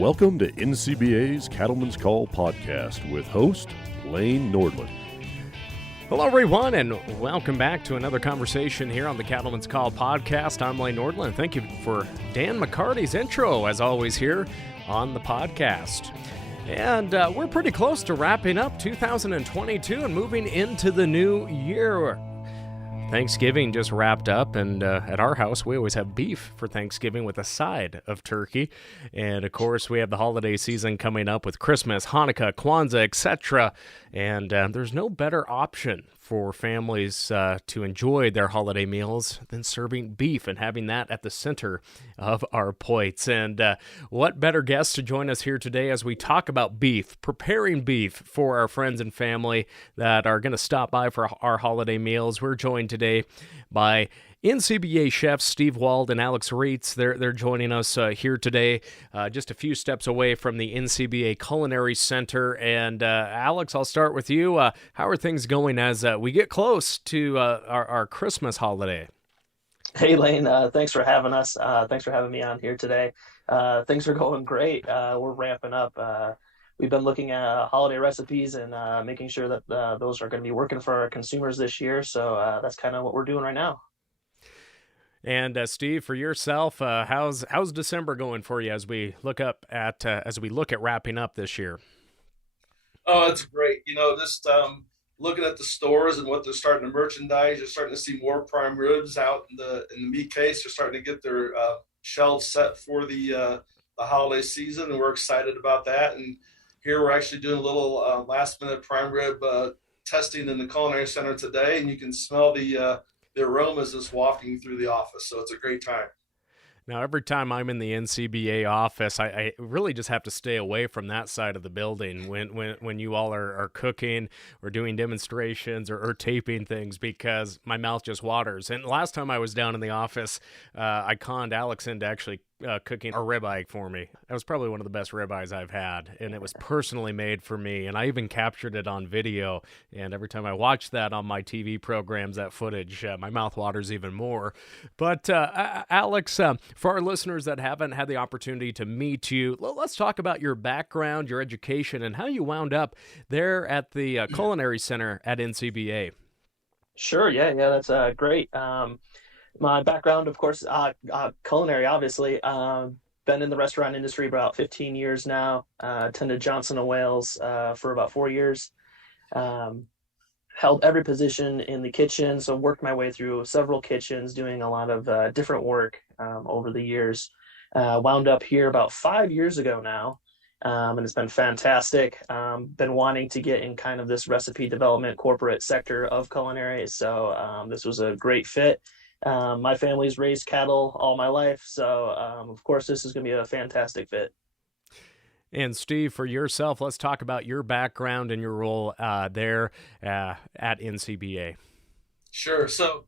Welcome to NCBA's Cattleman's Call podcast with host Lane Nordland. Hello, everyone, and welcome back to another conversation here on the Cattleman's Call podcast. I'm Lane Nordland. Thank you for Dan McCarty's intro, as always, here on the podcast. And we're pretty close to wrapping up 2022 and moving into the new year. Thanksgiving just wrapped up, and at our house, we always have beef for Thanksgiving with a side of turkey. And, of course, we have the holiday season coming up with Christmas, Hanukkah, Kwanzaa, etc. And there's no better option for families to enjoy their holiday meals than serving beef and having that at the center of our plates. And what better guest to join us here today as we talk about beef, preparing beef for our friends and family that are going to stop by for our holiday meals. We're joined today by NCBA chefs Steve Wald and Alex Reitz. They're joining us here today, just a few steps away from the NCBA Culinary Center. And Alex, I'll start with you. How are things going as we get close to our Christmas holiday? Hey, Lane. Thanks for having us. Thanks for having me on here today. Things are going great. We're ramping up. We've been looking at holiday recipes and making sure that those are going to be working for our consumers this year. So that's kind of what we're doing right now. And Steve, for yourself, how's December going for you as we look at wrapping up this year? Oh, it's great. Just looking at the stores and what they're starting to merchandise, you're starting to see more prime ribs out in the meat case. They're starting to get their shelves set for the holiday season, and we're excited about that. And here we're actually doing a little last minute prime rib testing in the Culinary Center today, and you can smell the aromas just wafting through the office. So it's a great time. Now, every time I'm in the NCBA office, I really just have to stay away from that side of the building when you all are cooking or doing demonstrations or taping things, because my mouth just waters. And last time I was down in the office, I conned Alex into actually cooking a ribeye for me. That was probably one of the best ribeyes I've had, and it was personally made for me, and I even captured it on video. And every time I watch that on my TV programs, that footage, my mouth waters even more. But Alex, for our listeners that haven't had the opportunity to meet you, let's talk about your background, your education, and how you wound up there at the Culinary Center at NCBA. Sure. Yeah, that's great. My background, of course, culinary, obviously. Been in the restaurant industry about 15 years now. Attended Johnson & Wales for about 4 years. Held every position in the kitchen, so worked my way through several kitchens, doing a lot of different work over the years. Wound up here about 5 years ago now, and it's been fantastic. Been wanting to get in kind of this recipe development corporate sector of culinary, so this was a great fit. My family's raised cattle all my life, so of course this is going to be a fantastic fit. And Steve, for yourself, let's talk about your background and your role there at NCBA. Sure. So,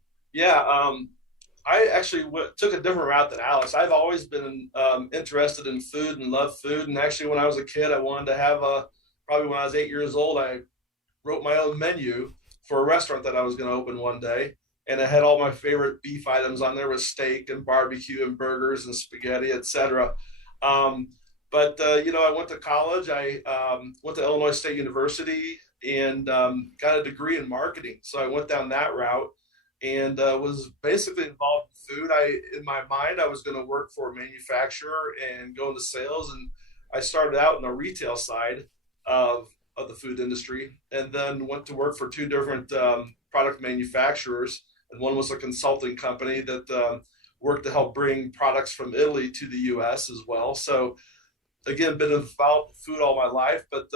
I actually took a different route than Alex. I've always been interested in food and love food. And actually, when I was a kid, I wanted to have probably when I was 8 years old, I wrote my own menu for a restaurant that I was going to open one day. And it had all my favorite beef items on there, with steak and barbecue and burgers and spaghetti, etc. But I went to college. I went to Illinois State University and got a degree in marketing. So I went down that route and was basically involved in food. In my mind, I was going to work for a manufacturer and go into sales. And I started out in the retail side of the food industry, and then went to work for two different product manufacturers. And one was a consulting company that worked to help bring products from Italy to the U.S. as well. So, again, been involved with food all my life. But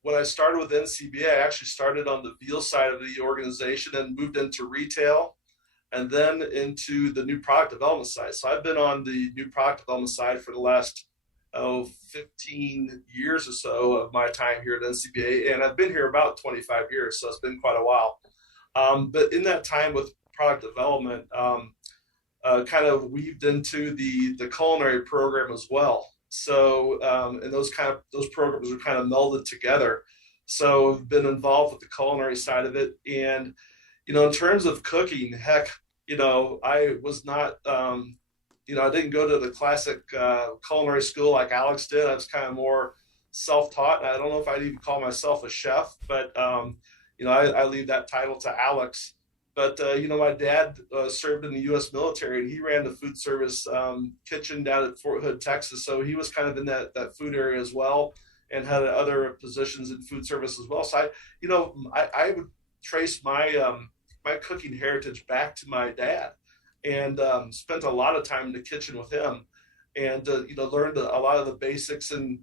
when I started with NCBA, I actually started on the veal side of the organization and moved into retail and then into the new product development side. So I've been on the new product development side for the last 15 years or so of my time here at NCBA. And I've been here about 25 years, so it's been quite a while. But in that time with product development, kind of weaved into the culinary program as well. So, and those programs are kind of melded together. So I've been involved with the culinary side of it. And, in terms of cooking, heck, I was not, I didn't go to the classic culinary school like Alex did. I was kind of more self-taught. I don't know if I'd even call myself a chef, but I leave that title to Alex. But my dad served in the U.S. military, and he ran the food service kitchen down at Fort Hood, Texas. So he was kind of in that food area as well, and had other positions in food service as well. So I would trace my my cooking heritage back to my dad, and spent a lot of time in the kitchen with him, and learned a lot of the basics and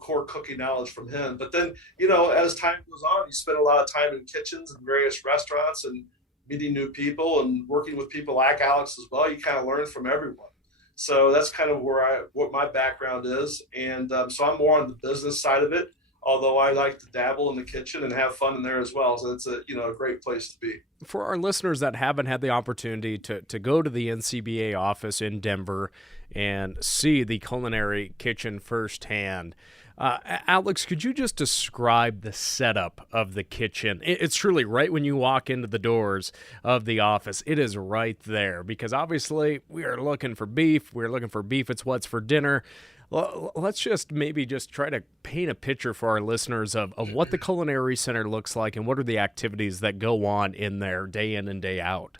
core cooking knowledge from him. But then as time goes on, you spend a lot of time in kitchens and various restaurants and meeting new people and working with people like Alex as well. You kind of learn from everyone. So that's kind of what my background is, and so I'm more on the business side of it, although I like to dabble in the kitchen and have fun in there as well. So it's a great place to be. For our listeners that haven't had the opportunity to go to the NCBA office in Denver and see the Culinary kitchen firsthand, Alex, could you just describe the setup of the kitchen? It's truly right when you walk into the doors of the office. It is right there, because obviously we are looking for beef. We're looking for beef. It's what's for dinner. Well, let's maybe try to paint a picture for our listeners of what the Culinary Center looks like and what are the activities that go on in there day in and day out.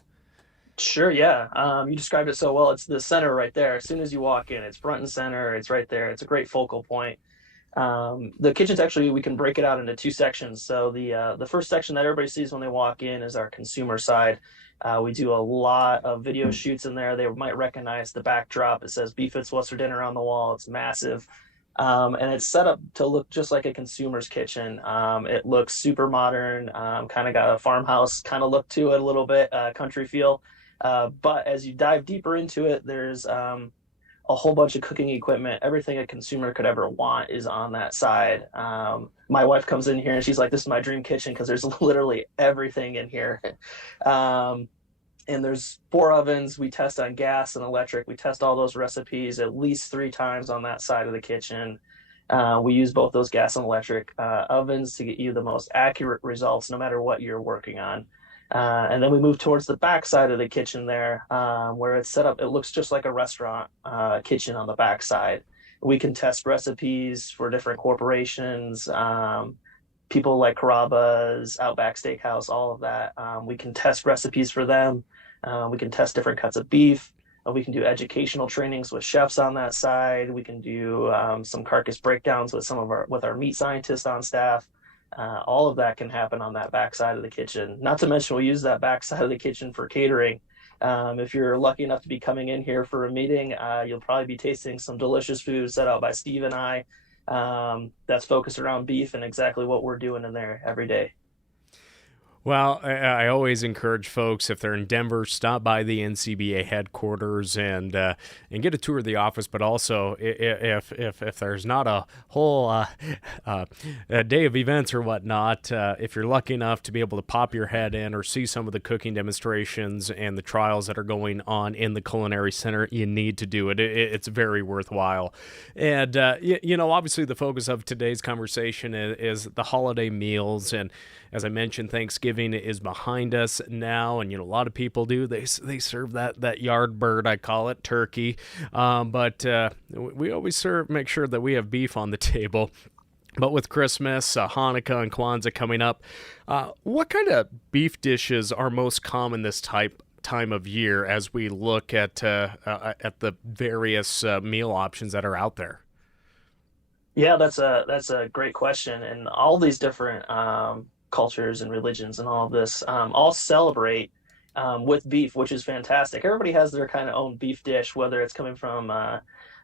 Sure, yeah. You described it so well. It's the center right there. As soon as you walk in, it's front and center. It's right there. It's a great focal point. The kitchen's actually, we can break it out into two sections. So the first section that everybody sees when they walk in is our consumer side. We do a lot of video shoots in there. They might recognize the backdrop. It says Beef It's What's for Dinner on the wall. It's massive. And it's set up to look just like a consumer's kitchen. It looks super modern, kind of got a farmhouse kind of look to it a little bit, country feel. But as you dive deeper into it, there's a whole bunch of cooking equipment. Everything a consumer could ever want is on that side. My wife comes in here and she's like, this is my dream kitchen, because there's literally everything in here. And there's 4 ovens. We test on gas and electric. We test all those recipes at least 3 times on that side of the kitchen. We use both those gas and electric ovens to get you the most accurate results no matter what you're working on. And then we move towards the back side of the kitchen there, where it's set up. It looks just like a restaurant kitchen on the back side. We can test recipes for different corporations, people like Carrabba's, Outback Steakhouse, all of that. We can test recipes for them. We can test different cuts of beef. We can do educational trainings with chefs on that side. We can do some carcass breakdowns with our meat scientists on staff. All of that can happen on that back side of the kitchen. Not to mention, we use that back side of the kitchen for catering. If you're lucky enough to be coming in here for a meeting, you'll probably be tasting some delicious food set out by Steve and I, that's focused around beef and exactly what we're doing in there every day. Well, I always encourage folks, if they're in Denver, stop by the NCBA headquarters and get a tour of the office. But also, if there's not a whole day of events or whatnot, if you're lucky enough to be able to pop your head in or see some of the cooking demonstrations and the trials that are going on in the Culinary Center, you need to do it. It's very worthwhile. And obviously, the focus of today's conversation is the holiday meals. And as I mentioned, Thanksgiving is behind us now, and a lot of people do. They serve that yard bird, I call it, turkey, but we always make sure that we have beef on the table. But with Christmas, Hanukkah, and Kwanzaa coming up, what kind of beef dishes are most common this time of year as we look at the various meal options that are out there? Yeah, that's a great question, and all these different cultures and religions and all of this all celebrate with beef, which is fantastic. Everybody has their kind of own beef dish, whether it's coming from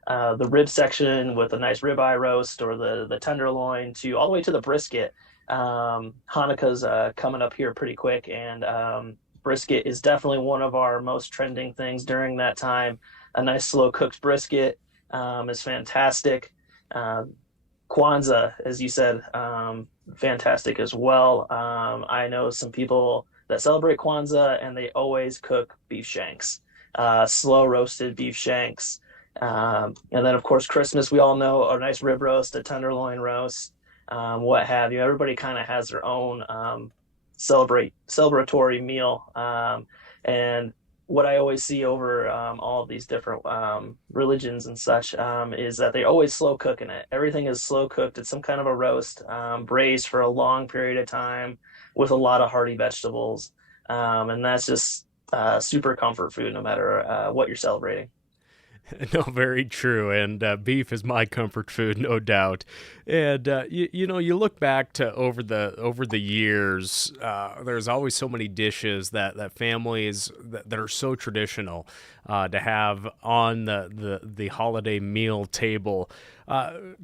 the rib section with a nice ribeye roast, or the tenderloin, to all the way to the brisket. Hanukkah's coming up here pretty quick, and brisket is definitely one of our most trending things during that time. A nice slow cooked brisket is fantastic. Kwanzaa, as you said, fantastic as well. I know some people that celebrate Kwanzaa, and they always cook beef shanks, slow roasted beef shanks. And then, of course, Christmas, we all know, a nice rib roast, a tenderloin roast, what have you. Everybody kind of has their own celebratory meal. And what I always see over all of these different religions and such is that they always slow cooking it. Everything is slow cooked. It's some kind of a roast, braised for a long period of time with a lot of hearty vegetables. And that's just super comfort food, no matter what you're celebrating. No, very true. And beef is my comfort food, no doubt. And you look back to over the years, there's always so many dishes that families that are so traditional to have on the holiday meal table.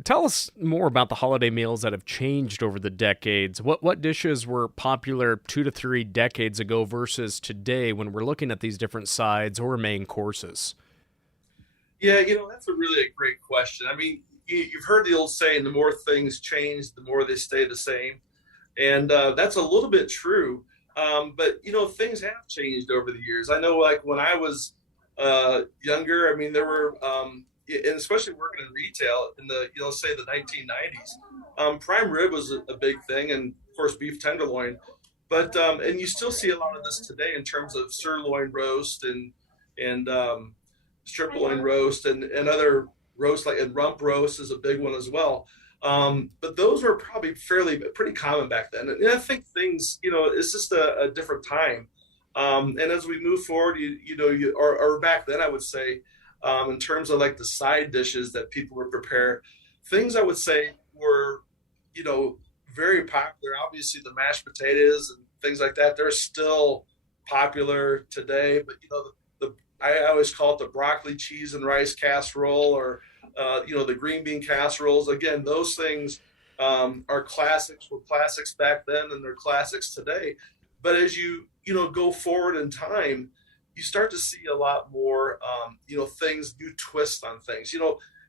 Tell us more about the holiday meals that have changed over the decades. What dishes were popular 2 to 3 decades ago versus today when we're looking at these different sides or main courses? Yeah, that's a great question. I mean, you've heard the old saying, the more things change, the more they stay the same. And that's a little bit true. But, things have changed over the years. I know, like, when I was younger, I mean, there were, and especially working in retail in the, say the 1990s, prime rib was a big thing. And, of course, beef tenderloin. But, and you still see a lot of this today in terms of sirloin roast and strip loin roast and other roasts, like, and rump roast is a big one as well. But those were probably pretty common back then. And I think things, it's just a different time. And as we move forward, or back then, I would say, in terms of like the side dishes that people would prepare, things I would say were, very popular. Obviously the mashed potatoes and things like that, they're still popular today, but I always call it the broccoli, cheese, and rice casserole, or the green bean casseroles. Again, those things are classics. Were classics back then, and they're classics today. But as you go forward in time, you start to see a lot more things, new twists on things.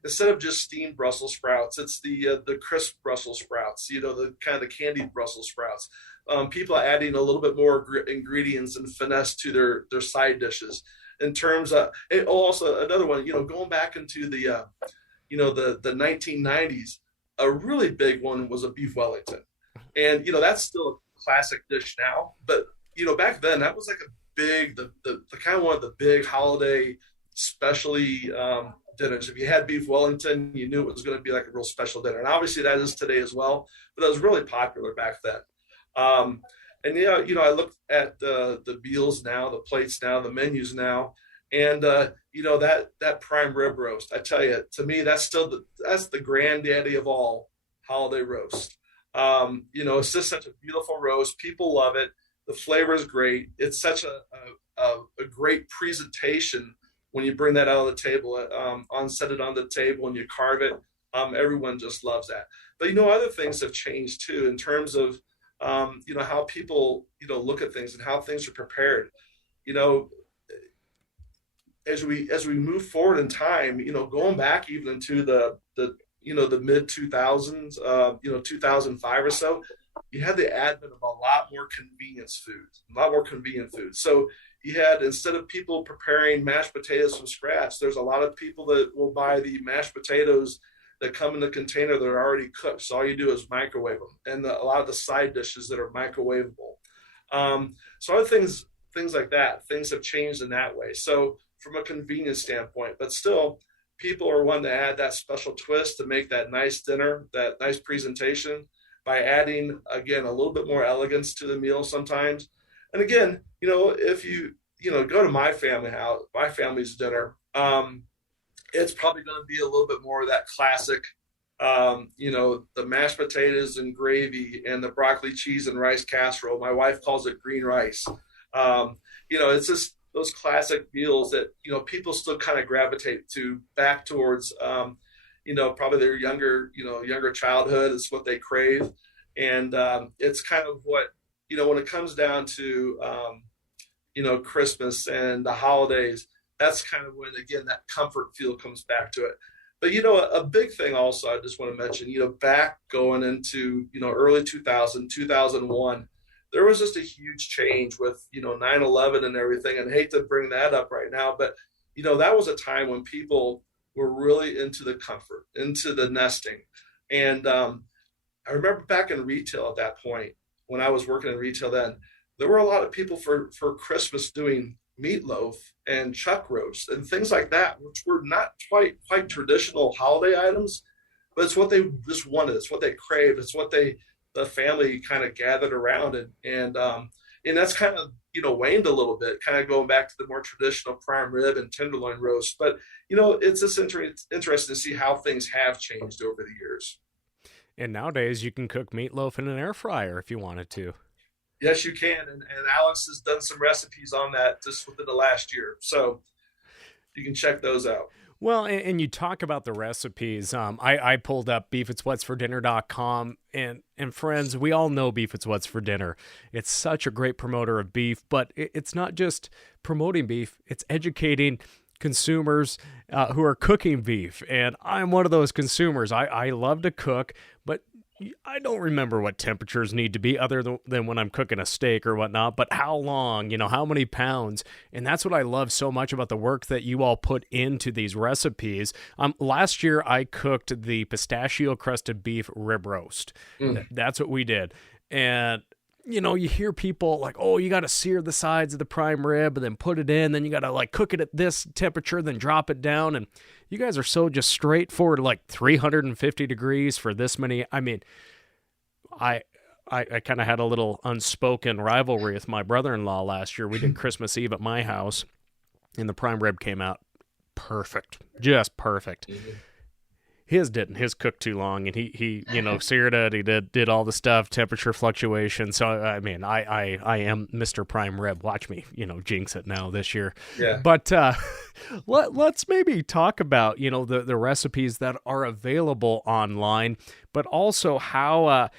Instead of just steamed Brussels sprouts, it's the crisp Brussels sprouts. The kind of the candied Brussels sprouts. People are adding a little bit more ingredients and finesse to their side dishes. In terms of, also another one, going back into the 1990s, a really big one was a beef Wellington, and that's still a classic dish now. But back then that was like a big, the kind of one of the big holiday specialty dinners. If you had beef Wellington, you knew it was going to be like a real special dinner, and obviously that is today as well. But it was really popular back then. And I look at the meals now, the plates now, the menus now, and that prime rib roast. I tell you, to me, that's the granddaddy of all holiday roast. It's just such a beautiful roast. People love it. The flavor is great. It's such a great presentation when you bring that out of the table, set it on the table and you carve it. Everyone just loves that. But other things have changed too in terms of how people, look at things and how things are prepared. As we move forward in time, going back even into the mid 2000s, 2005 or so, you had the advent of a lot more convenient food. So you had, instead of people preparing mashed potatoes from scratch, there's a lot of people that will buy the mashed potatoes that come in the container that are already cooked. So all you do is microwave them, and a lot of the side dishes that are microwavable. So other things like that, things have changed in that way. So from a convenience standpoint, but still, people are wanting to add that special twist to make that nice dinner, that nice presentation, by adding, again, a little bit more elegance to the meal sometimes. And again, if you go to my family's dinner, it's probably going to be a little bit more of that classic, the mashed potatoes and gravy and the broccoli, cheese, and rice casserole. My wife calls it green rice. It's just those classic meals that, people still kind of gravitate back towards, probably their younger childhood is what they crave. And it's kind of what, when it comes down to, Christmas and the holidays, that's kind of when, again, that comfort feel comes back to it. But, a big thing also I just want to mention, back going into, early 2000, 2001, there was just a huge change with, 9/11 and everything. And I hate to bring that up right now, but, that was a time when people were really into the comfort, into the nesting. And I remember back in retail at that point, when I was working in retail then, there were a lot of people for Christmas doing meatloaf and chuck roast and things like that, which were not quite traditional holiday items, but it's what they just wanted. It's what they craved. It's what the family kind of gathered around, and that's kind of waned a little bit, kind of going back to the more traditional prime rib and tenderloin roast. But it's just interesting to see how things have changed over the years. And nowadays you can cook meatloaf in an air fryer if you wanted to. Yes, you can. And Alex has done some recipes on that just within the last year. So you can check those out. Well, and you talk about the recipes. I pulled up beefitswhatsfordinner.com, and friends, we all know Beef It's What's for Dinner. It's such a great promoter of beef, but it's not just promoting beef, it's educating consumers who are cooking beef. And I'm one of those consumers. I love to cook, but I don't remember what temperatures need to be other than when I'm cooking a steak or whatnot, but how long, how many pounds. And that's what I love so much about the work that you all put into these recipes. Last year, I cooked the pistachio crusted beef rib roast. That's what we did. And you hear people like, oh, you got to sear the sides of the prime rib and then put it in. Then you got to like cook it at this temperature, then drop it down. And you guys are so just straightforward, like 350 degrees for this many. I mean, I kind of had a little unspoken rivalry with my brother-in-law last year. We did Christmas Eve at my house, and the prime rib came out perfect, just perfect. Mm-hmm. His didn't. His cooked too long, and he seared it. He did all the stuff, temperature fluctuation. So I mean, I am Mr. Prime Rib. Watch me, jinx it now this year. Yeah. But let's maybe talk about the recipes that are available online, but also how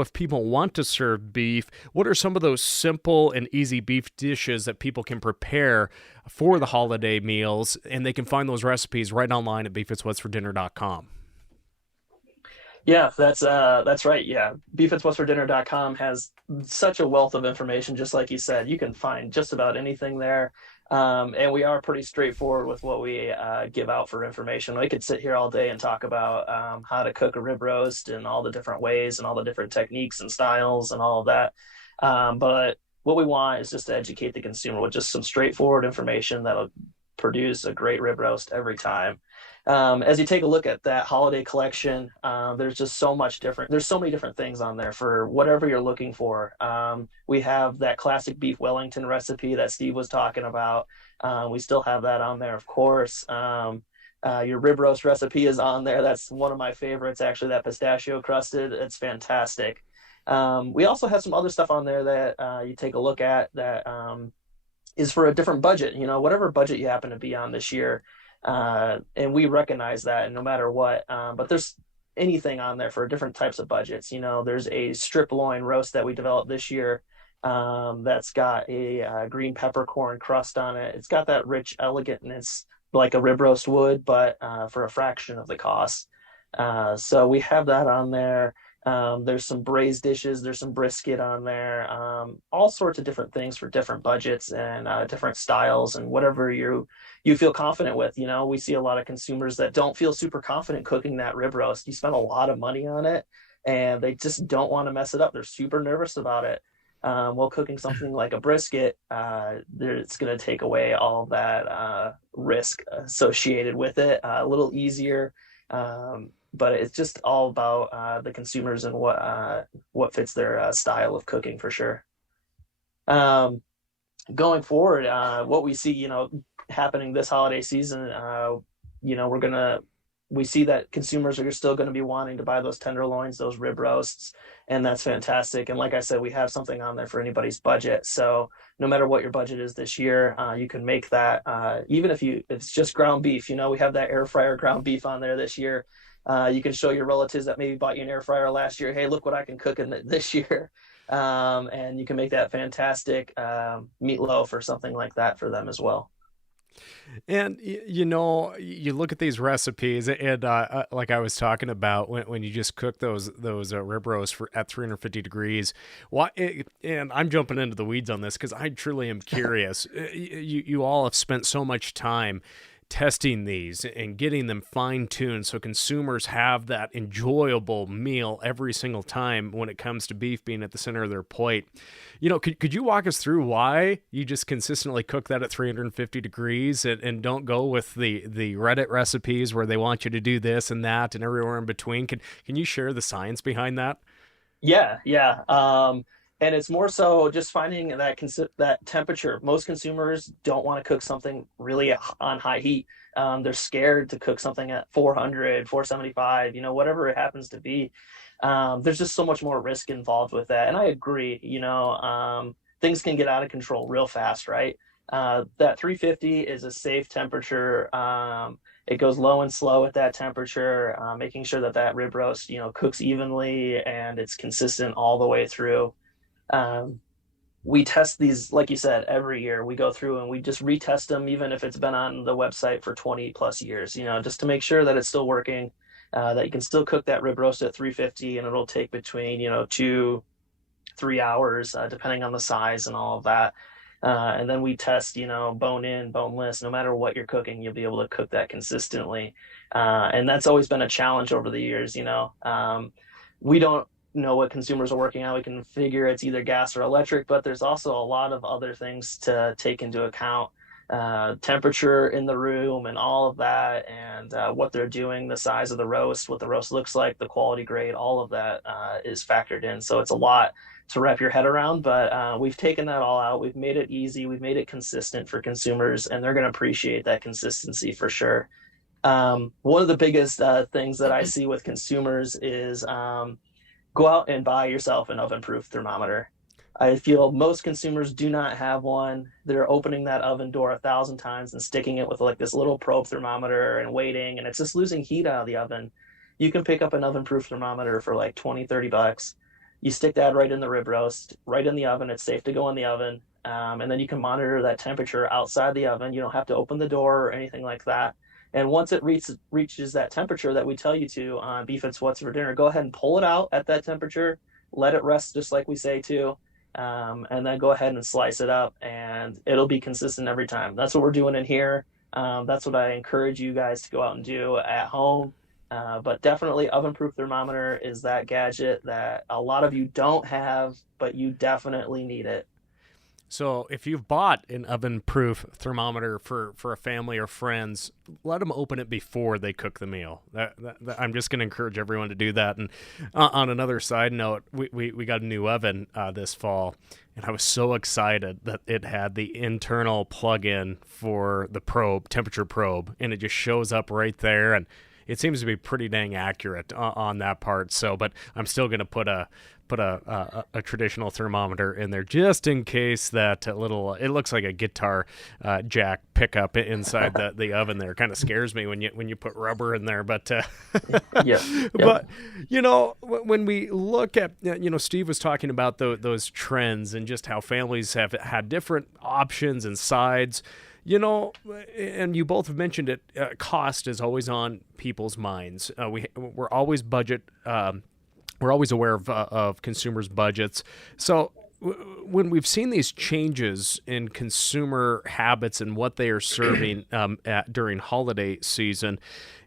if people want to serve beef, what are some of those simple and easy beef dishes that people can prepare for the holiday meals? And they can find those recipes right online at beefitswhatsfordinner.com. Yeah, that's right. Yeah, beefitswhatsfordinner.com has such a wealth of information. Just like you said, you can find just about anything there. And we are pretty straightforward with what we give out for information. We could sit here all day and talk about how to cook a rib roast and all the different ways and all the different techniques and styles and all of that. But what we want is just to educate the consumer with just some straightforward information that'll produce a great rib roast every time. As you take a look at that holiday collection, there's just there's so many different things on there for whatever you're looking for. We have that classic beef Wellington recipe that Steve was talking about. We still have that on there, of course. Your rib roast recipe is on there. That's one of my favorites, actually, that pistachio crusted. It's fantastic. We also have some other stuff on there that you take a look at that is for a different budget, whatever budget you happen to be on this year. And we recognize that, and no matter what, but there's anything on there for different types of budgets. There's a strip loin roast that we developed this year that's got a green peppercorn crust on it. It's got that rich elegantness like a rib roast would, but for a fraction of the cost. So we have that on there. There's some braised dishes, there's some brisket on there, all sorts of different things for different budgets and different styles and whatever you feel confident with. We see a lot of consumers that don't feel super confident cooking that rib roast. You spend a lot of money on it and they just don't want to mess it up. They're super nervous about it. While cooking something like a brisket, it's going to take away all that risk associated with it, a little easier. But it's just all about the consumers and what fits their style of cooking for sure. Going forward, what we see, happening this holiday season, we see that consumers are still going to be wanting to buy those tenderloins, those rib roasts, and that's fantastic. And like I said, we have something on there for anybody's budget. So no matter what your budget is this year, you can make that. Even if it's just ground beef, we have that air fryer ground beef on there this year. You can show your relatives that maybe bought you an air fryer last year, hey, look what I can cook in this year. And you can make that fantastic meatloaf or something like that for them as well. And, you look at these recipes and like I was talking about when you just cook those rib roasts at 350 degrees. And I'm jumping into the weeds on this because I truly am curious. You all have spent so much time testing these and getting them fine-tuned so consumers have that enjoyable meal every single time when it comes to beef being at the center of their plate. Could you walk us through why you just consistently cook that at 350 degrees and don't go with the Reddit recipes where they want you to do this and that and everywhere in between? Can you share the science behind that? Yeah. And it's more so just finding that temperature. Most consumers don't want to cook something really on high heat. They're scared to cook something at 400, 475, whatever it happens to be. There's just so much more risk involved with that. And I agree, things can get out of control real fast, right? That 350 is a safe temperature. It goes low and slow at that temperature, making sure that rib roast, cooks evenly and it's consistent all the way through. We test these, like you said, every year. We go through and we just retest them, even if it's been on the website for 20 plus years, just to make sure that it's still working, that you can still cook that rib roast at 350 and it'll take between, 2-3 hours, depending on the size and all of that. And then we test, bone in, boneless, no matter what you're cooking, you'll be able to cook that consistently. And that's always been a challenge over the years. We don't know what consumers are working on. We can figure it's either gas or electric, but there's also a lot of other things to take into account, temperature in the room and all of that, and what they're doing, the size of the roast, what the roast looks like, the quality grade, all of that is factored in. So it's a lot to wrap your head around, but we've taken that all out. We've made it easy. We've made it consistent for consumers, and they're going to appreciate that consistency for sure. One of the biggest things that I see with consumers is go out and buy yourself an oven-proof thermometer. I feel most consumers do not have one. They're opening that oven door 1,000 times and sticking it with like this little probe thermometer and waiting, and it's just losing heat out of the oven. You can pick up an oven-proof thermometer for like $20-$30. You stick that right in the rib roast, right in the oven. It's safe to go in the oven. And then you can monitor that temperature outside the oven. You don't have to open the door or anything like that. And once it reaches that temperature that we tell you to on Beef It's What's for Dinner, go ahead and pull it out at that temperature, let it rest just like we say to, and then go ahead and slice it up, and it'll be consistent every time. That's what we're doing in here. That's what I encourage you guys to go out and do at home. But definitely oven-proof thermometer is that gadget that a lot of you don't have, but you definitely need it. So if you've bought an oven-proof thermometer for a family or friends, let them open it before they cook the meal. I'm just going to encourage everyone to do that. And on another side note, we got a new oven this fall, and I was so excited that it had the internal plug-in for the temperature probe, and it just shows up right there, and it seems to be pretty dang accurate on that part. So, but I'm still going to put a traditional thermometer in there just in case that little, it looks like a guitar jack pickup inside the oven there. Kind of scares me when you put rubber in there, but but when we look at, Steve was talking about those trends and just how families have had different options and sides. And you both have mentioned it, cost is always on people's minds. We're always we're always aware of consumers' budgets. So when we've seen these changes in consumer habits and what they are serving during holiday season,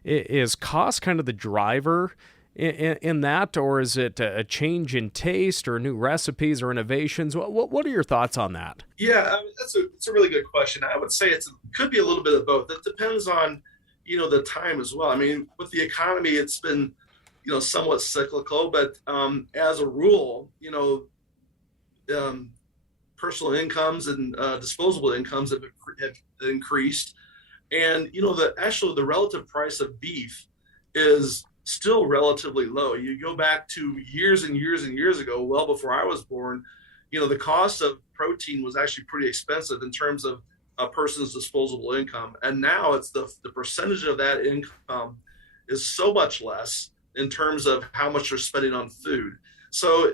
is cost kind of the driver in that, or is it a change in taste or new recipes or innovations? What are your thoughts on that? Yeah, that's a really good question. I would say it could be a little bit of both. It depends on, the time as well. I mean, with the economy, it's been, somewhat cyclical, but as a rule, personal incomes and disposable incomes have increased. And, the relative price of beef is still relatively low. You go back to years and years and years ago, well before I was born, the cost of protein was actually pretty expensive in terms of a person's disposable income. And now it's the percentage of that income is so much less in terms of how much they're spending on food. So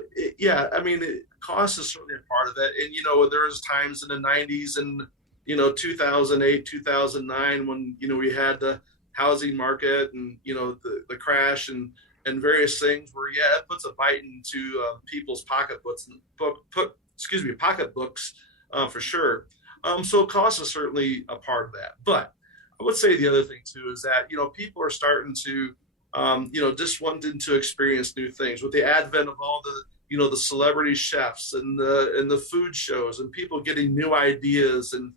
cost is certainly a part of it. And, there was times in the 90s and, 2008, 2009, when, we had the housing market and, the crash and various things where, it puts a bite into people's pocketbooks for sure. So cost is certainly a part of that. But I would say the other thing too is that, people are starting to, just wanting to experience new things with the advent of all the, the celebrity chefs and the food shows and people getting new ideas and,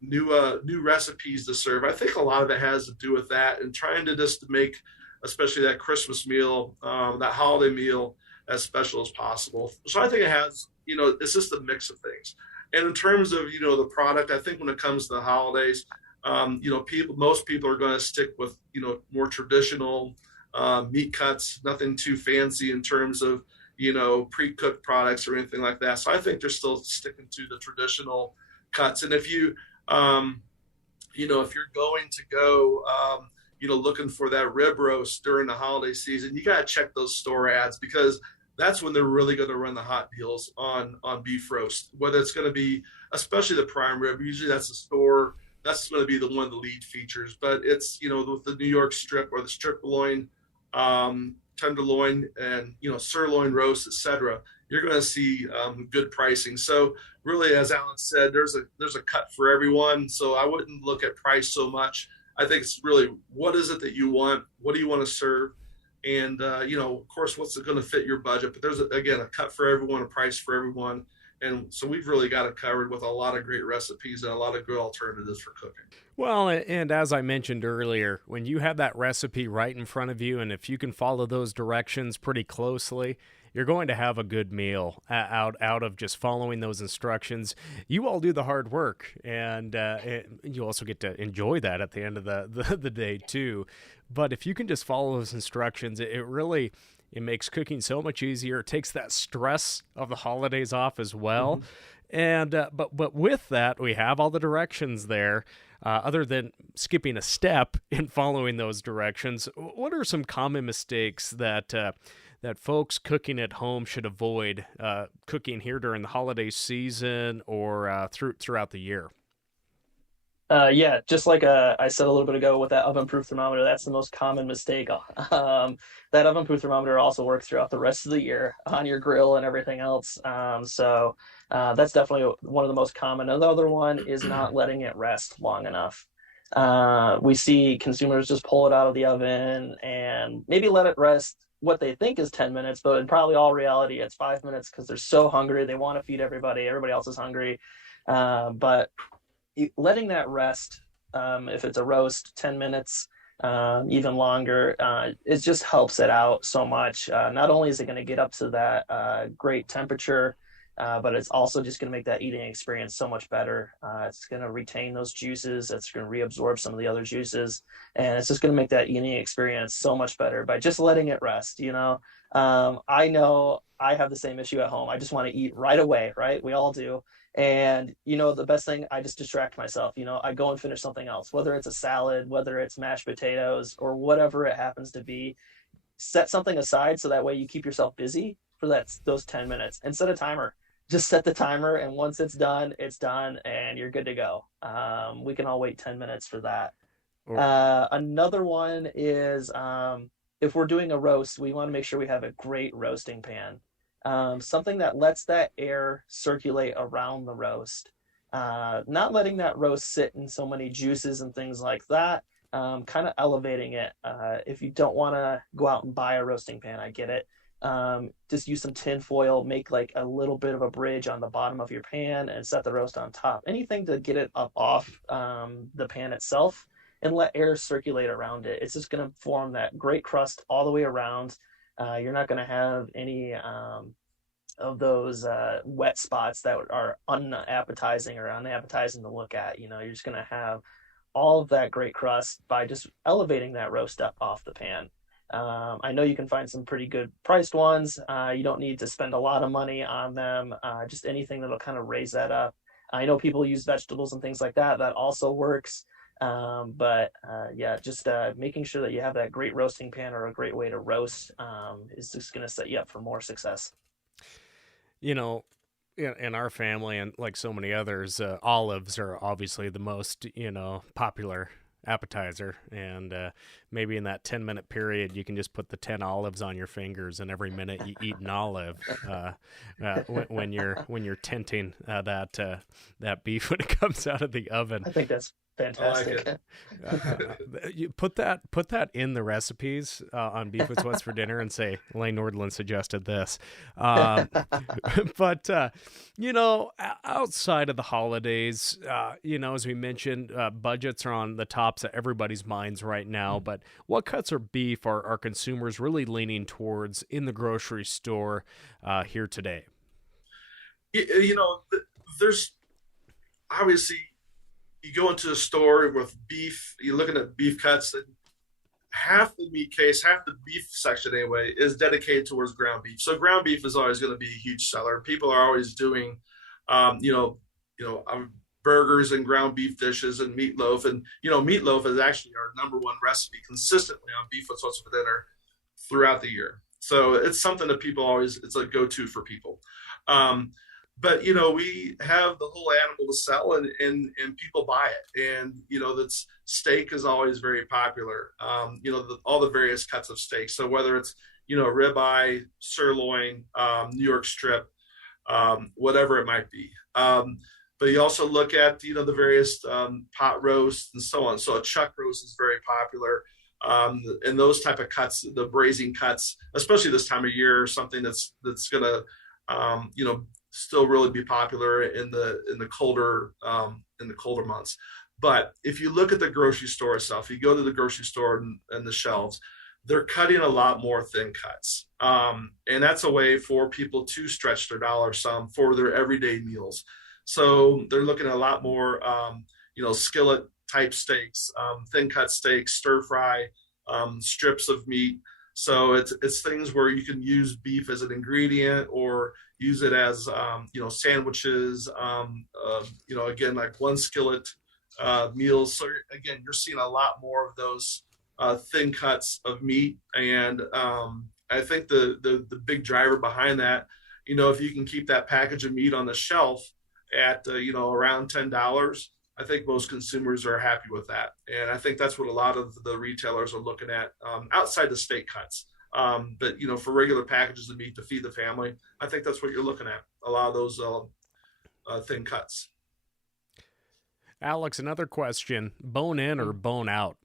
new recipes to serve. I think a lot of it has to do with that and trying to just make, especially that Christmas meal, that holiday meal, as special as possible. So I think it has, it's just a mix of things. And in terms of, the product, I think when it comes to the holidays, most people are going to stick with, more traditional meat cuts, nothing too fancy in terms of, pre-cooked products or anything like that. So I think they're still sticking to the traditional cuts. And if you, if you're going to go, looking for that rib roast during the holiday season, you got to check those store ads because that's when they're really going to run the hot deals on beef roast, whether it's going to be, especially the prime rib. Usually that's going to be one of the lead features, but it's, with the New York strip or the strip loin, tenderloin and, sirloin roast, etc. You're going to see good pricing. So really, as Alex said, there's a cut for everyone. So I wouldn't look at price so much. I think it's really, what is it that you want? What do you want to serve? And, of course, what's going to fit your budget? But there's, again, a cut for everyone, a price for everyone. And so we've really got it covered with a lot of great recipes and a lot of good alternatives for cooking. Well, and as I mentioned earlier, when you have that recipe right in front of you, and if you can follow those directions pretty closely, you're going to have a good meal out of just following those instructions. You all do the hard work, and you also get to enjoy that at the end of the day too. But if you can just follow those instructions, it makes cooking so much easier. It takes that stress of the holidays off as well. Mm-hmm. And but with that, we have all the directions there. Other than skipping a step in following those directions, what are some common mistakes that folks cooking at home should avoid cooking here during the holiday season or throughout the year? Just like I said a little bit ago with that oven-proof thermometer, that's the most common mistake. That oven-proof thermometer also works throughout the rest of the year on your grill and everything else. So that's definitely one of the most common. Another one is not letting it rest long enough. We see consumers just pull it out of the oven and maybe let it rest what they think is 10 minutes, but in probably all reality, it's 5 minutes because they're so hungry. They want to feed everybody. Everybody else is hungry. But letting that rest, if it's a roast, 10 minutes, even longer, it just helps it out so much. Not only is it going to get up to that great temperature, but it's also just going to make that eating experience so much better. It's going to retain those juices. It's going to reabsorb some of the other juices. And it's just going to make that eating experience so much better by just letting it rest, I know I have the same issue at home. I just want to eat right away, right? We all do. And, the best thing, I just distract myself. I go and finish something else, whether it's a salad, whether it's mashed potatoes or whatever it happens to be. Set something aside so that way you keep yourself busy for those 10 minutes and set a timer. Just set the timer, and once it's done, and you're good to go. We can all wait 10 minutes for that. Another one is if we're doing a roast, we want to make sure we have a great roasting pan. Something that lets that air circulate around the roast. Not letting that roast sit in so many juices and things like that. Kind of elevating it. If you don't want to go out and buy a roasting pan, I get it. Just use some tin foil, make like a little bit of a bridge on the bottom of your pan and set the roast on top. Anything to get it up off the pan itself and let air circulate around it. It's just going to form that great crust all the way around. You're not going to have any of those wet spots that are unappetizing to look at. You're just going to have all of that great crust by just elevating that roast up off the pan. I know you can find some pretty good priced ones. You don't need to spend a lot of money on them. Just anything that'll kind of raise that up. I know people use vegetables and things like that. That also works. Just making sure that you have that great roasting pan or a great way to roast is just going to set you up for more success. In our family and like so many others, olives are obviously the most, popular appetizer. And maybe in that 10-minute period, you can just put the 10 olives on your fingers, and every minute you eat an olive when you're tinting that beef when it comes out of the oven. I think that's I like Fantastic. it. You put that in the recipes on Beef with What's for Dinner and say Lane Nordland suggested this. But outside of the holidays, as we mentioned, budgets are on the tops of everybody's minds right now. But what cuts of beef are consumers really leaning towards in the grocery store here today? There's obviously, you go into a store with beef, you're looking at beef cuts, and half the meat case, half the beef section anyway, is dedicated towards ground beef. So ground beef is always going to be a huge seller. People are always doing, burgers and ground beef dishes and meatloaf. And, meatloaf is actually our number one recipe consistently on Beef with What's for Dinner throughout the year. So it's something that it's a go-to for people. But we have the whole animal to sell, and people buy it. And that's steak is always very popular. All the various cuts of steak. So whether it's ribeye, sirloin, New York strip, whatever it might be. But you also look at the various pot roasts and so on. So a chuck roast is very popular. And those type of cuts, the braising cuts, especially this time of year, something that's gonna still really be popular in the colder months. But if you look at the grocery store itself, you go to the grocery store and the shelves, they're cutting a lot more thin cuts. And that's a way for people to stretch their dollar some for their everyday meals. So they're looking at a lot more, skillet type steaks, thin cut steaks, stir fry, strips of meat. So it's things where you can use beef as an ingredient or use it as, sandwiches, again, like one skillet meals. So again, you're seeing a lot more of those thin cuts of meat. And I think the big driver behind that, if you can keep that package of meat on the shelf at, around $10, I think most consumers are happy with that. And I think that's what a lot of the retailers are looking at outside the steak cuts. But, for regular packages of meat to feed the family, I think that's what you're looking at. A lot of those thin cuts. Alex, another question: bone in or bone out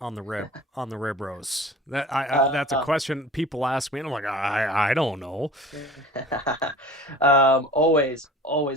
on the rib roast? That's a question people ask me, and I'm like, I don't know. Always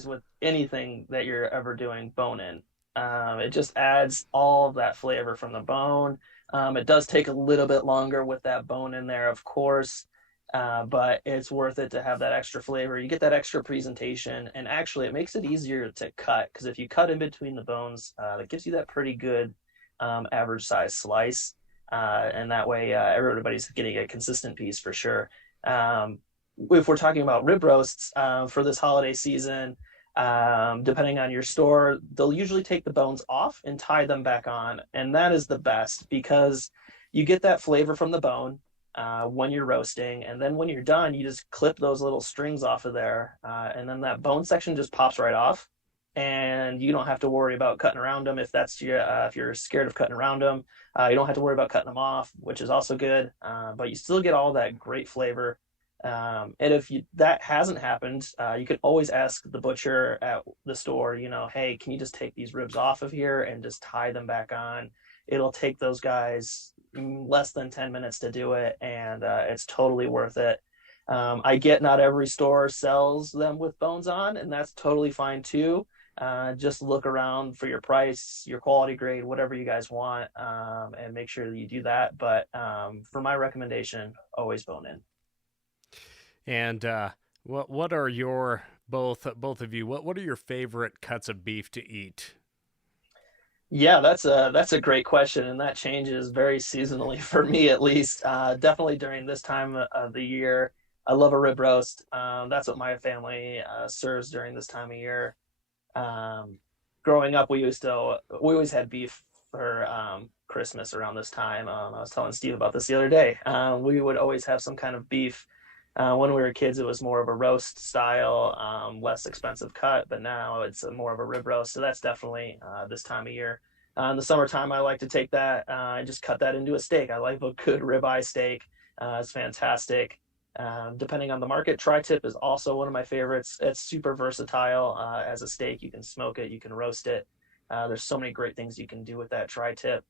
with anything that you're ever doing, bone in. It just adds all of that flavor from the bone. It does take a little bit longer with that bone in there, of course, but it's worth it to have that extra flavor. You get that extra presentation, and actually it makes it easier to cut, because if you cut in between the bones, that gives you that pretty good average size slice, and that way everybody's getting a consistent piece for sure. If we're talking about rib roasts for this holiday season, depending on your store, they'll usually take the bones off and tie them back on, and that is the best because you get that flavor from the bone when you're roasting, and then when you're done, you just clip those little strings off of there, and then that bone section just pops right off, and you don't have to worry about cutting around them if you're scared of cutting around them. You don't have to worry about cutting them off, which is also good, but you still get all that great flavor. And if that hasn't happened, you can always ask the butcher at the store, hey, can you just take these ribs off of here and just tie them back on? It'll take those guys less than 10 minutes to do it, and it's totally worth it. I get not every store sells them with bones on, and that's totally fine too. Just look around for your price, your quality grade, whatever you guys want, and make sure that you do that. But for my recommendation, always bone in. And what are your both of you? What are your favorite cuts of beef to eat? Yeah, that's a great question, and that changes very seasonally for me, at least. Definitely during this time of the year, I love a rib roast. That's what my family serves during this time of year. Growing up, we always had beef for Christmas around this time. I was telling Steve about this the other day. We would always have some kind of beef. When we were kids, it was more of a roast style, less expensive cut, but now it's more of a rib roast. So that's definitely this time of year. In the summertime, I like to take that and just cut that into a steak. I like a good ribeye steak. It's fantastic. Depending on the market, tri-tip is also one of my favorites. It's super versatile as a steak. You can smoke it, you can roast it. There's so many great things you can do with that tri-tip.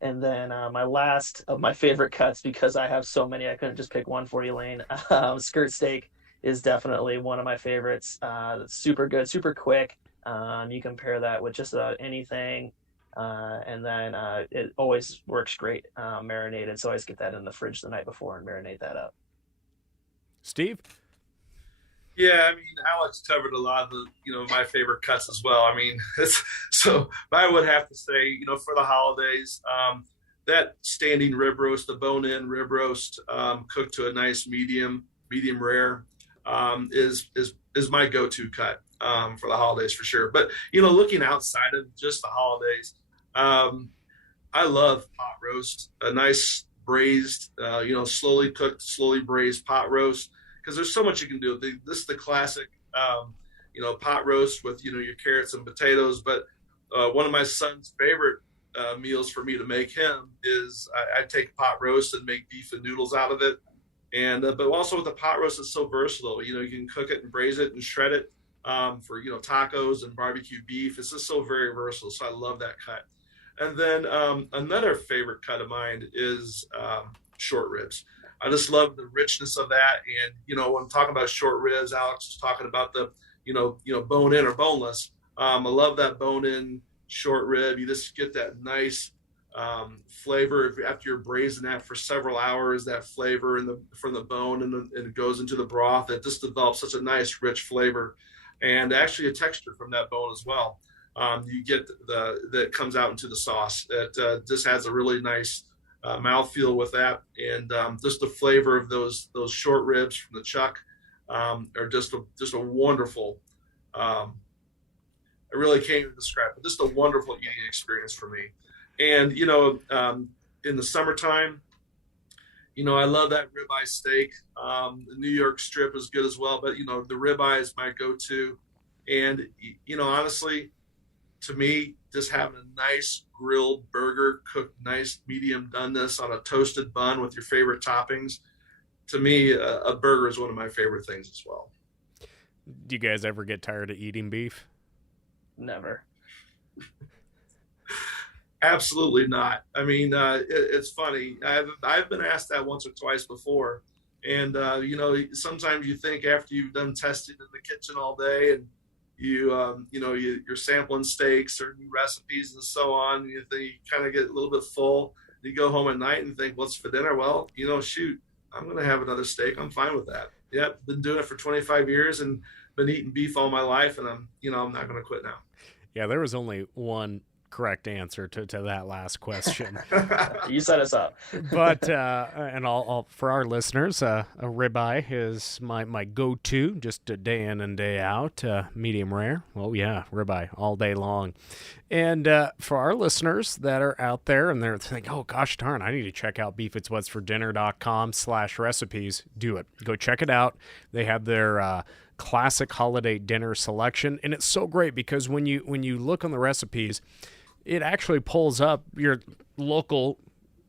And then my last of my favorite cuts, because I have so many, I couldn't just pick one for you, Lane. Skirt steak is definitely one of my favorites. It's super good, super quick. You can pair that with just about anything. And then it always works great marinated. So I just get that in the fridge the night before and marinate that up. Steve? Yeah, I mean, Alex covered a lot of the, my favorite cuts as well. I mean, so I would have to say, for the holidays, that standing rib roast, the bone-in rib roast, cooked to a nice medium rare, is my go-to cut for the holidays for sure. But looking outside of just the holidays, I love pot roast, a nice braised, slowly cooked, slowly braised pot roast. Because there's so much you can do. This is the classic, pot roast with, your carrots and potatoes. But one of my son's favorite meals for me to make him is I take pot roast and make beef and noodles out of it. And but also with the pot roast, it's so versatile. You can cook it and braise it and shred it for, tacos and barbecue beef. It's just so very versatile. So I love that cut. And then another favorite cut of mine is short ribs. I just love the richness of that. And, when I'm talking about short ribs, Alex was talking about the, bone in or boneless. I love that bone in short rib. You just get that nice flavor after you're braising that for several hours, that flavor from the bone and it goes into the broth. It just develops such a nice, rich flavor and actually a texture from that bone as well. You get that comes out into the sauce. It just has a really nice mouthfeel with that, and just the flavor of those short ribs from the chuck are just a wonderful. I really can't even describe it. Just a wonderful eating experience for me. And in the summertime, I love that ribeye steak. The New York strip is good as well, but the ribeye is my go-to. And honestly, to me, just having a nice grilled burger, cooked nice medium doneness on a toasted bun with your favorite toppings, to me, a burger is one of my favorite things as well. Do you guys ever get tired of eating beef? Never. Absolutely not. I mean, it's funny. I've been asked that once or twice before. And, sometimes you think after you've done testing in the kitchen all day and you're sampling steaks or new recipes and so on. You kind of get a little bit full. You go home at night and think, what's for dinner? Well, shoot, I'm going to have another steak. I'm fine with that. Yep. Been doing it for 25 years and been eating beef all my life. And I'm not going to quit now. Yeah. There was only one correct answer to that last question. You set us up. But and I'll for our listeners, a ribeye is my go-to, just a day in and day out, medium rare. Well, yeah, ribeye all day long. And for our listeners that are out there and they're thinking, oh gosh darn, I need to check out beefitswhatsfordinner.com/recipes. Do it. Go check it out. They have their classic holiday dinner selection, and it's so great because when you look on the recipes, it actually pulls up your local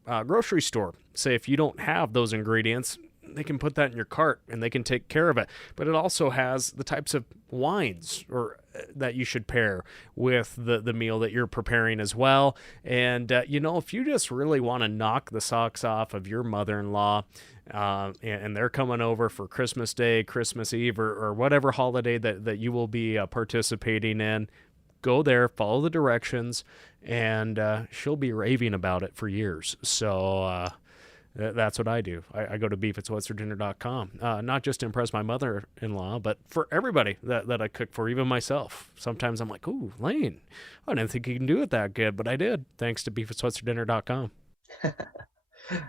grocery store. Say if you don't have those ingredients, they can put that in your cart and they can take care of it. But it also has the types of wines that you should pair with the meal that you're preparing as well. And, if you just really want to knock the socks off of your mother-in-law and they're coming over for Christmas Day, Christmas Eve, or whatever holiday that you will be participating in, go there, follow the directions, and she'll be raving about it for years. So that's what I do. I go to beefitswhatsfordinner.com, not just to impress my mother-in-law, but for everybody that I cook for, even myself. Sometimes I'm like, ooh, Lane, I didn't think you can do it that good, but I did, thanks to beefitswhatsfordinner.com.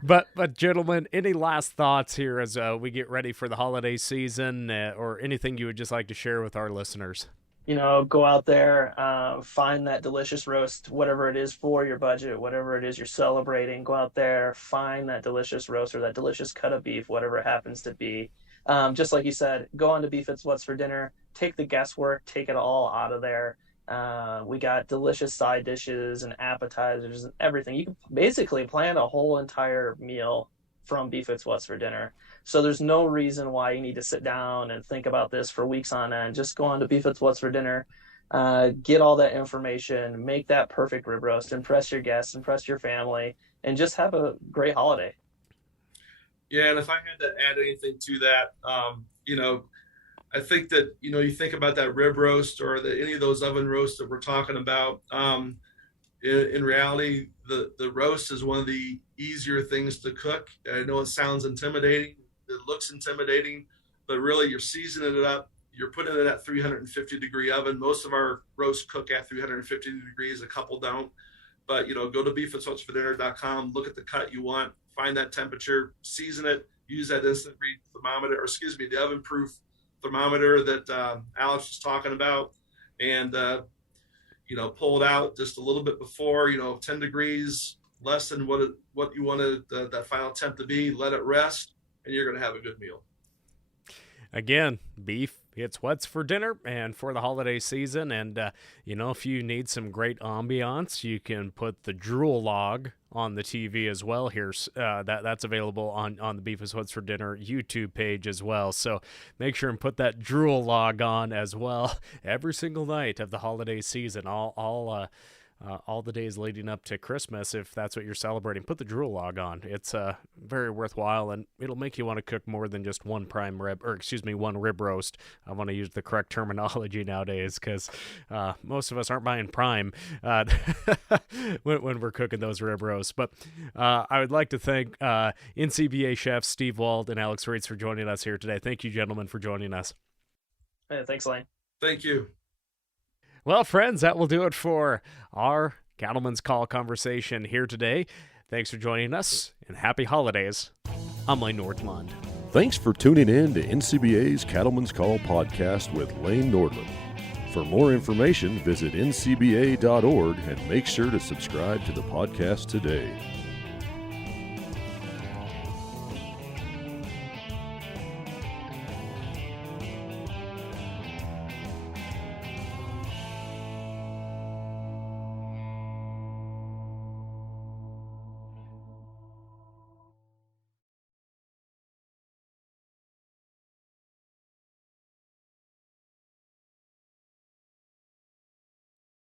But gentlemen, any last thoughts here as we get ready for the holiday season, or anything you would just like to share with our listeners? Go out there, find that delicious roast, whatever it is for your budget, whatever it is you're celebrating. Go out there, find that delicious roast or that delicious cut of beef, whatever it happens to be. Just like you said, go on to Beef It's What's for Dinner. Take the guesswork, take it all out of there. We got delicious side dishes and appetizers and everything. You can basically plan a whole entire meal from Beef It's What's for Dinner. So there's no reason why you need to sit down and think about this for weeks on end. Just go on to Beef It's What's for Dinner, get all that information, make that perfect rib roast, impress your guests, impress your family, and just have a great holiday. Yeah, and if I had to add anything to that, I think that, you think about that rib roast or any of those oven roasts that we're talking about. In reality, the roast is one of the easier things to cook. I know it sounds intimidating. It looks intimidating, but really you're seasoning it up. You're putting it in that 350-degree oven. Most of our roasts cook at 350 degrees. A couple don't. But, go to beefwithwhatsfordinner.com, look at the cut you want, find that temperature, season it, use that instant read thermometer, the oven-proof thermometer that Alex was talking about, and pull it out just a little bit before, 10 degrees less than what you wanted that final temp to be. Let it rest, and you're going to have a good meal. Again, beef, it's what's for dinner and for the holiday season. And, if you need some great ambiance, you can put the drool log on the TV as well here. That's available on the Beef is What's for Dinner YouTube page as well. So make sure and put that drool log on as well every single night of the holiday season. All the days leading up to Christmas, if that's what you're celebrating, put the drool log on. It's very worthwhile, and it'll make you want to cook more than just one rib roast. I want to use the correct terminology nowadays because most of us aren't buying prime when we're cooking those rib roasts. But I would like to thank NCBA chefs Steve Wald and Alex Reitz for joining us here today. Thank you, gentlemen, for joining us. Yeah, thanks, Lane. Thank you. Well, friends, that will do it for our Cattleman's Call conversation here today. Thanks for joining us, and happy holidays. I'm Lane Nordlund. Thanks for tuning in to NCBA's Cattleman's Call podcast with Lane Nordlund. For more information, visit ncba.org and make sure to subscribe to the podcast today.